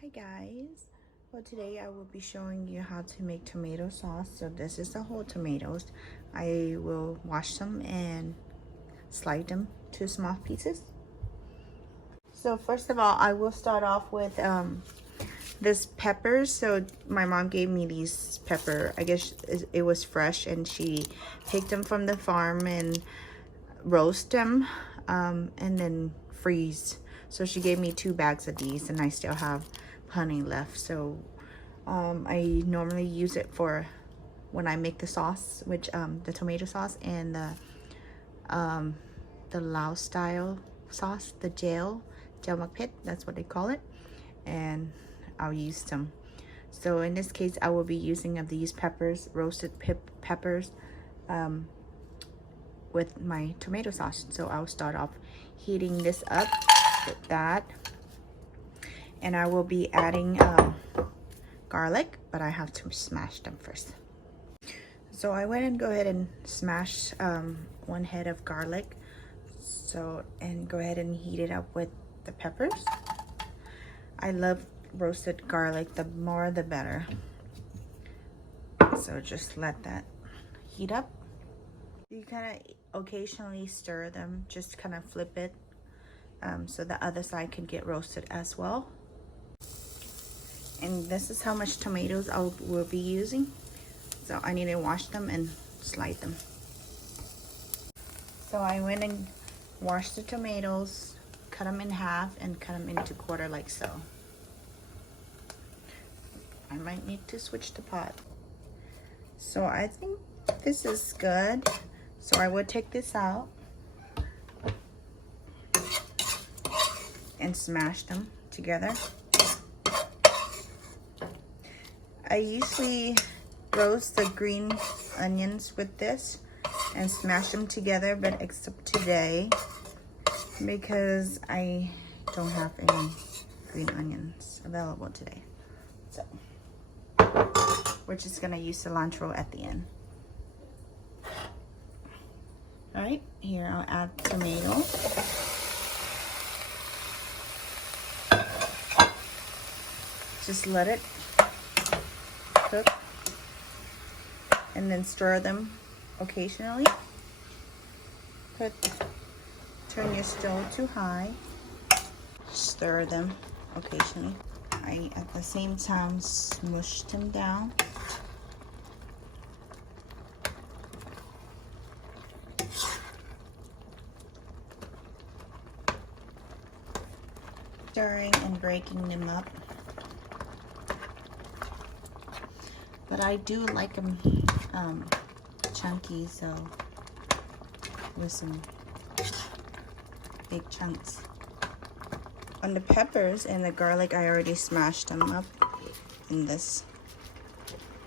Hi guys, well today I will be showing you how to make tomato sauce. So this is the whole tomatoes. I will wash them and slice them to small pieces. So first of all, I will start off with this peppers. So my mom gave me these pepper. I guess it was fresh and she picked them from the farm and roast them and then freeze. So she gave me 2 bags of these and I still have plenty left. So I normally use it for when I make the sauce, which the tomato sauce and the Lao style sauce, the gel makpit, that's what they call it, and I'll use them. So in this case, I will be using of these peppers, roasted peppers, with my tomato sauce. So I'll start off heating this up with that, and I will be adding garlic, but I have to smash them first. So I went and go ahead and smash 1 head of garlic. So, and go ahead and heat it up with the peppers. I love roasted garlic, the more the better. So just let that heat up. You kind of occasionally stir them, just kind of flip it so the other side can get roasted as well. And this is how much tomatoes I will be using. So I need to wash them and slide them. So I went and washed the tomatoes, cut them in half and cut them into quarter like so. I might need to switch the pot. So I think this is good. So I would take this out and smash them together. I usually roast the green onions with this and smash them together, but except today because I don't have any green onions available today. So we're just gonna use cilantro at the end. All right, here I'll add tomato. Just let it cook and then stir them occasionally. Turn your stove to high. Stir them occasionally. I at the same time smush them down. Stirring and breaking them up. But I do like them chunky, so with some big chunks. On the peppers and the garlic, I already smashed them up in this.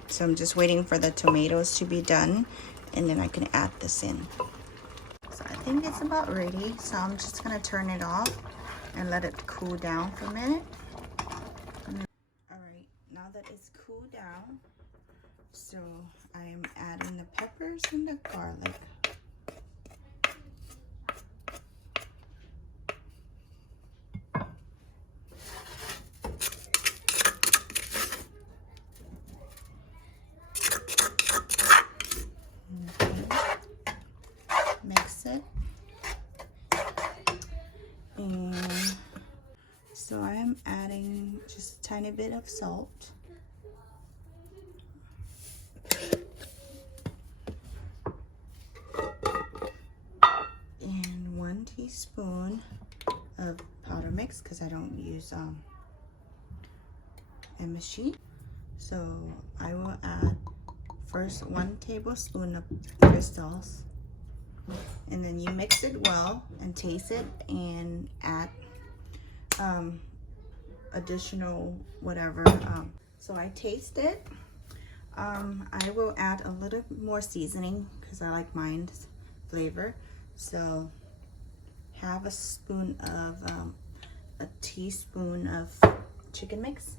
So I'm just waiting for the tomatoes to be done, and then I can add this in. So I think it's about ready. So I'm just gonna turn it off and let it cool down for a minute. All right, now that it's cooled down, so I am adding the peppers and the garlic. Mix it. And so I am adding just a tiny bit of salt. And 1 teaspoon of powder mix, because I don't use MSG. So I will add first 1 tablespoon of crystals, and then you mix it well and taste it and add additional whatever. So I taste it. I will add a little more seasoning because I like mine's flavor. So half a spoon of a teaspoon of chicken mix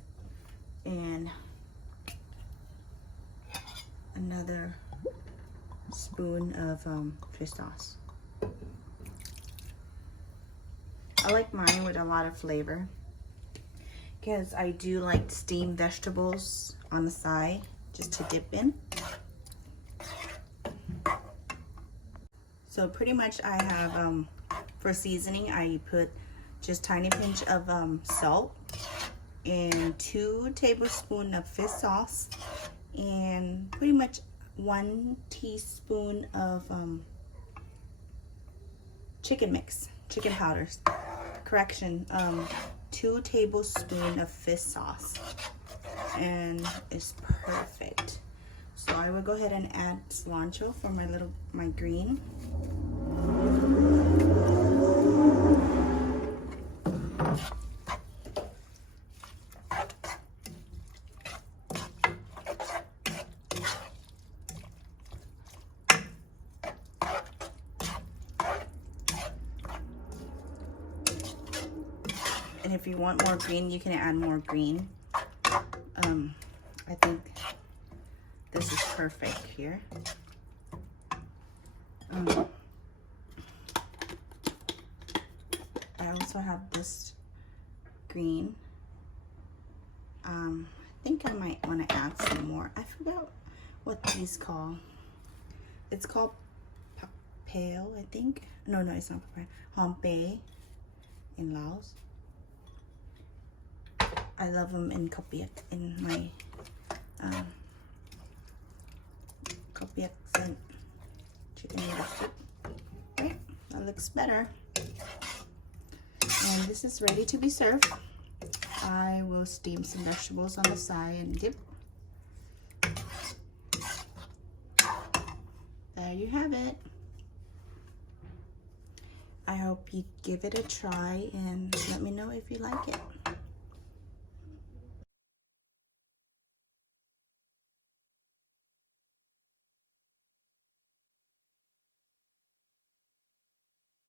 and another spoon of fish sauce. I like mine with a lot of flavor. because I do like steamed vegetables on the side just to dip in. So pretty much I have, for seasoning, I put just tiny pinch of salt and 2 tablespoons of fish sauce and pretty much 1 teaspoon of chicken mix, chicken powders. Correction, 2 tablespoons of fish sauce, and it's perfect. So I will go ahead and add cilantro for my green. And if you want more green, you can add more green. I think this is perfect here. I also have this green. I think I might want to add some more. I forgot what these call. It's called pale, I think. No, it's not pale. Hompe in Laos. I love them in Copiac, in my Copiac scent chicken noodle soup. Right, that looks better. And this is ready to be served. I will steam some vegetables on the side and dip. There you have it. I hope you give it a try and let me know if you like it.